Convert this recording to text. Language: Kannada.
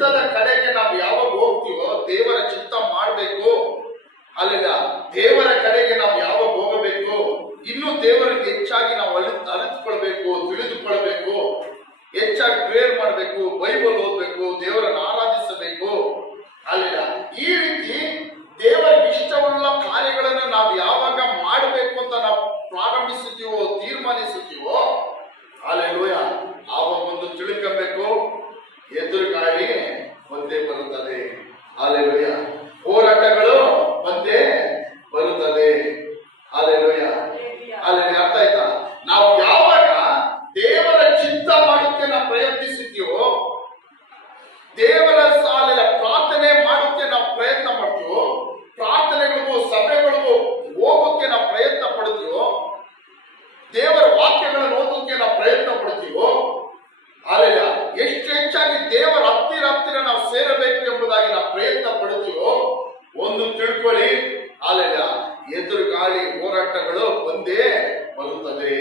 ಚಿತ್ತದ ಕಡೆಗೆ ನಾವು ಯಾವಾಗ ಹೋಗ್ತೀವೋ, ದೇವರ ಚಿತ್ತ ಮಾಡಬೇಕು, ಅಲ್ಲ ದೇವರ ಕಡೆಗೆ ನಾವು ಯಾವಾಗ ಹೋಗಬೇಕು, ಇನ್ನು ದೇವರಿಗೆ ಹೆಚ್ಚಾಗಿ ನಾವು ಅರಿತುಕೊಳ್ಬೇಕು, ತಿಳಿದುಕೊಳ್ಬೇಕು, ಹೆಚ್ಚಾಗಿ ಪ್ರೇಯರ್ ಮಾಡಬೇಕು, ಬೈಬಲ್ ಓದಬೇಕು, ದೇವರನ್ನು ಆರಾಧಿಸಬೇಕು. ಅಲ್ಲ ಈ ರೀತಿ ದೇವರಿಗೆ ಇಷ್ಟವುಳ್ಳ ಕಾರ್ಯಗಳನ್ನು ನಾವು ಯಾವಾಗ ಮಾಡಬೇಕು ಅಂತ ನಾವು ಪ್ರಾರಂಭಿಸುತ್ತೀವೋ, ತೀರ್ಮಾನಿಸುತ್ತೀವೋ, ಹಲ್ಲೆಲೂಯ, ಆವಾಗ ಒಂದು ತಿಳ್ಕೊಬೇಕು, ಎದುರುಗಾಳಿ ಬಂದೇ ಬರುತ್ತದೆ. ಹಲ್ಲೆಲೂಯ, ಹೋರಾಟಗಳು ಬಂದೇ ಬರುತ್ತದೆ. Hallelujah, hallelujah. ಅರ್ಥ ಆಯ್ತಾ? ನಾವು ಯಾವಾಗ ದೇವರ ಚಿತ್ತ ಮಾಡೋಕ್ಕೆ ನಾವು ಪ್ರಯತ್ನಿಸುತ್ತೀವೋ, ದೇವರ ಸಾಲಿನ ಪ್ರಾರ್ಥನೆ ಮಾಡೋಕ್ಕೆ ನಾವು ಪ್ರಯತ್ನ ಮಾಡ್ತೀವೋ, ಪ್ರಾರ್ಥನೆಗಳಿಗೂ ಸಭೆಗಳಿಗೂ ಹೋಗೋಕ್ಕೆ ನಾವು ಪ್ರಯತ್ನ ಪಡ್ತೀವೋ, ದೇವರ ವಾಕ್ಯಗಳನ್ನು ಓದೋಕೆ ನಾವು ಪ್ರಯತ್ನ ಪಡ್ತೀವೋ, ಅಲ್ಲ ಎಷ್ಟು ಹೆಚ್ಚಾಗಿ ದೇವರ ಹತ್ತಿರ ನಾವು ಸೇರಬೇಕು ಎಂಬುದಾಗಿ ನಾವು ಪ್ರಯತ್ನ ಪಡ್ತೀವೋ, ಒಂದು ತಿಳ್ಕೊಳ್ಳಿ, ಅಲ್ಲ ಎದುರು ಗಾಳಿ ಹೋರಾಟಗಳು ಬಂದೇ ಬರುತ್ತದೆ.